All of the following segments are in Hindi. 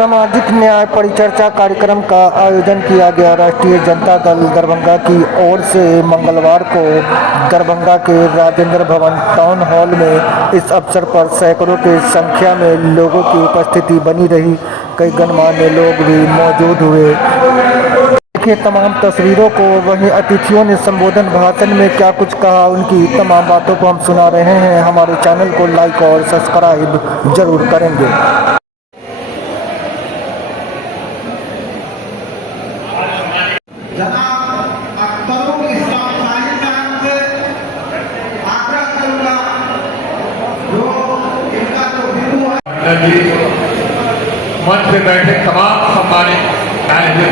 सामाजिक न्याय परिचर्चा कार्यक्रम का आयोजन किया गया। राष्ट्रीय जनता दल दरभंगा की ओर से मंगलवार को दरभंगा के राजेंद्र भवन टाउन हॉल में इस अवसर पर सैकड़ों की संख्या में लोगों की उपस्थिति बनी रही। कई गणमान्य लोग भी मौजूद हुए। देखिए तमाम तस्वीरों को। वहीं अतिथियों ने संबोधन भाषण में क्या कुछ कहा, उनकी तमाम बातों को हम सुना रहे हैं। हमारे चैनल को लाइक और सब्सक्राइब जरूर करेंगे। मंच पे बैठे तमाम सम्मानित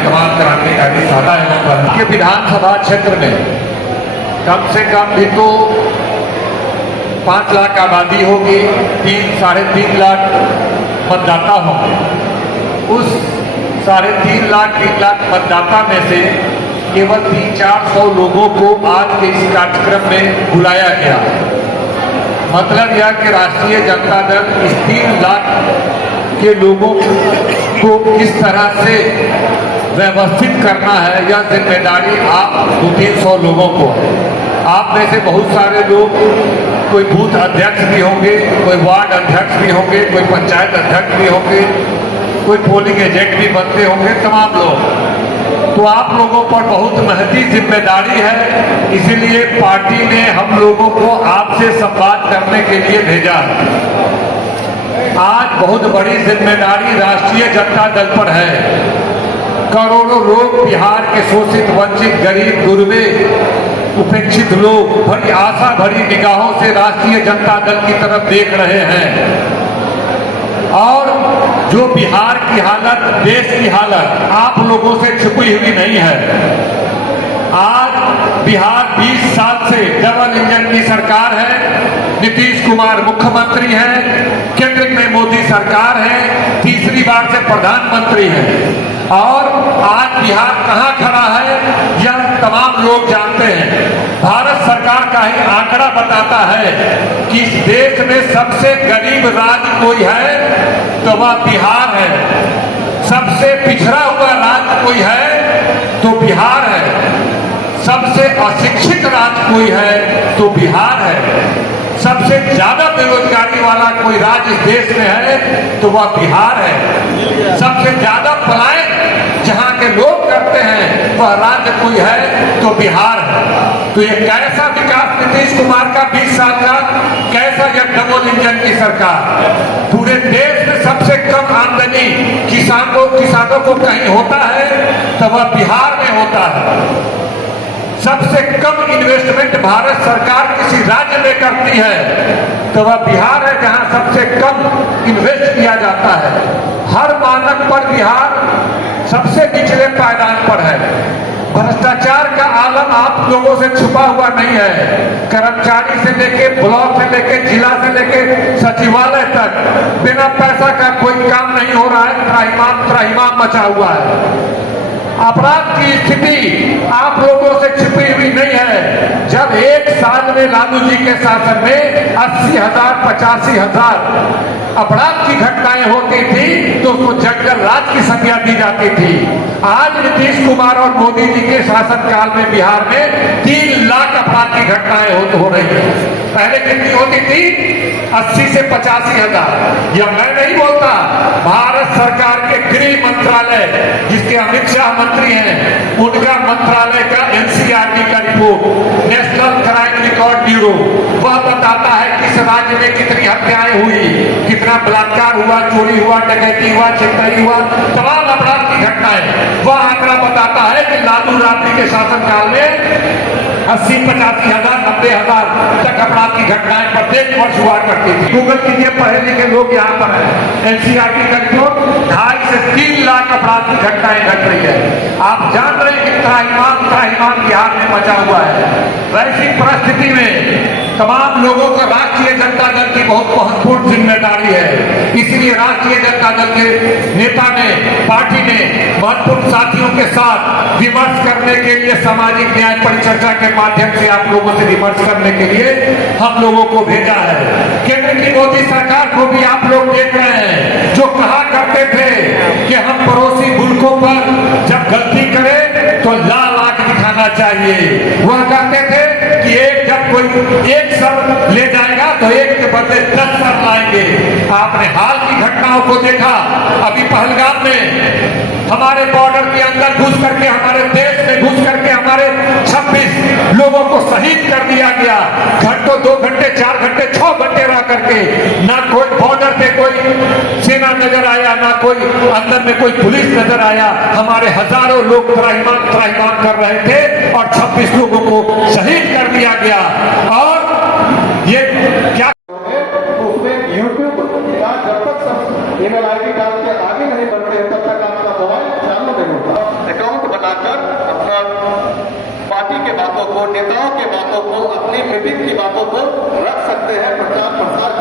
तमाम क्रांतिकारी सादा यहाँ पर के विधानसभा क्षेत्र में कम से कम भी तो 5 लाख आबादी होगी, 3-3.5 लाख मतदाता होंगे। उस 3.5 लाख मतदाता में से केवल 300-400 लोगों को आज के इस कार्यक्रम में बुलाया गया। मतलब यह कि राष्ट्रीय जनता दल इस 3 लाख के लोगों को किस तरह से व्यवस्थित करना है, यह जिम्मेदारी आप 200-300 लोगों को है। आप में से बहुत सारे लोग, कोई बूथ अध्यक्ष भी होंगे, कोई वार्ड अध्यक्ष भी होंगे, कोई पंचायत अध्यक्ष भी होंगे, कोई पोलिंग एजेंट भी बनते होंगे, तमाम लोग। तो आप लोगों पर बहुत महती जिम्मेदारी है। इसीलिए पार्टी ने हम लोगों को आपसे संवाद करने के लिए भेजा है। आज बहुत बड़ी जिम्मेदारी राष्ट्रीय जनता दल पर है। करोड़ों लोग बिहार के शोषित, वंचित, गरीब, गुरबे, उपेक्षित लोग बड़ी आशा भरी निगाहों से राष्ट्रीय जनता दल की तरफ देख रहे हैं। और जो बिहार की हालत, देश की हालत आप लोगों से छुपी हुई नहीं है। आज बिहार 20 साल से डबल इंजन की सरकार है। नीतीश कुमार मुख्यमंत्री हैं, केंद्र में मोदी सरकार है, तीसरी बार से प्रधानमंत्री है। और आज बिहार कहां खड़ा है यह तमाम लोग जानते हैं। भारत सरकार का ही आंकड़ा बताता है कि इस देश में सबसे गरीब राज्य कोई है तो वह बिहार है। सबसे पिछड़ा हुआ राज्य कोई है तो बिहार है। सबसे अशिक्षित राज्य कोई है तो बिहार है। सबसे ज्यादा बेरोजगारी वाला कोई राज्य इस देश में है तो वह बिहार है। सबसे ज्यादा पलायन जहां के लोग करते हैं वह राज्य कोई है तो बिहार है। तो ये कैसा विकास नीतीश कुमार का 20 साल का, कैसा यह डबल इंजन की सरकार। पूरे देश में सबसे कम आमदनी किसानों को कहीं होता है तो वह बिहार में होता है। सबसे कम इन्वेस्टमेंट भारत सरकार किसी राज्य में करती है तो वह बिहार है, जहां सबसे कम इन्वेस्ट किया जाता है। हर मानक पर बिहार सबसे निचले पायदान पर है। भ्रष्टाचार का आलम आप लोगों से छुपा हुआ नहीं है। कर्मचारी से लेके ब्लॉक से लेके जिला से लेके सचिवालय तक बिना पैसा का कोई काम नहीं हो रहा है। त्राहिमाम मचा हुआ है। अपराध की स्थिति आप लोगों से छिपी हुई नहीं है। जब एक साल में लालू जी के शासन में 80,000, 85,000 अपराध की घटनाएं होती थी तो उसको जंगल राज की संज्ञा दी जाती थी। आज नीतीश कुमार और मोदी जी के शासनकाल में बिहार में 3 लाख अपराध की घटनाएं हो रही है। पहले कितनी होती थी? 80 से 85,000। यह मैं नहीं बोलता, भारत सरकार के गृह मंत्रालय, जिसके अमित शाह मंत्री हैं, उनका मंत्रालय का एनसीआरबी का report, national crime record bureau, वह बताता है किस राज्य में कितनी हत्याएं हुई, कितना बलात्कार हुआ, चोरी हुआ, डकैती हुआ, छिनतई हुआ, तमाम अपराध की घटनाएं। वह आंकड़ा बताता है कि लालू राबड़ी के शासनकाल में 80-85,000, 90,000 तक अपराध की घटनाएं प्रत्येक वर्ष हुआ करती थी। गूगल कीजिए, पढ़े लिखे लोग यहाँ पर है। एनसीआरबी का रिपोर्ट 2.5 से 3 लाख अपराध की घटनाएं घट रही है। आप जान रहे हैं कि त्राहिमाम बिहार में मचा हुआ है। वैसी परिस्थिति में तमाम लोगों का राष्ट्रीय जनता दल की बहुत महत्वपूर्ण जिम्मेदारी है। इसलिए राष्ट्रीय जनता दल के नेता ने, पार्टी ने महत्वपूर्ण साथियों के साथ विमर्श करने के लिए सामाजिक न्याय परिचर्चा के माध्यम से आप लोगों से विमर्श करने के लिए हम लोगों को भेजा है। केंद्र की मोदी सरकार को भी आप लोग देख रहे हैं, जो कहा करते थे हम पड़ोसी मुल्कों पर जब गलती करें तो लाल आंख दिखाना चाहिए। वह कहते थे कि जब कोई एक सर ले जाएगा तो एक के बदले 10 सर लाएंगे। आपने हाल की घटनाओं को देखा, अभी पहलगाम में हमारे बॉर्डर के अंदर घुस करके, हमारे देश में घुस करके हमारे 26 लोगों को शहीद कर दिया गया। घंटों 2 घंटे 4 घंटे 6 घंटे रह करके ना कोई बॉर्डर पे कोई सेना नजर आया, ना कोई अंदर में कोई पुलिस नजर आया। हमारे हजारों लोग त्राहिमाम कर रहे थे और 26 लोगों को शहीद कर दिया गया। और ये क्या उसमें यूट्यूब या जब तक सब ईमेल आईडी डाल के आगे नहीं बढ़ते तब तक आपका मोबाइल चालू नहीं होता। अकाउंट बनाकर अपना पार्टी के बातों को, नेताओं के बातों को, अपनी मीटिंग की बातों को रख सकते हैं, प्रचार प्रसार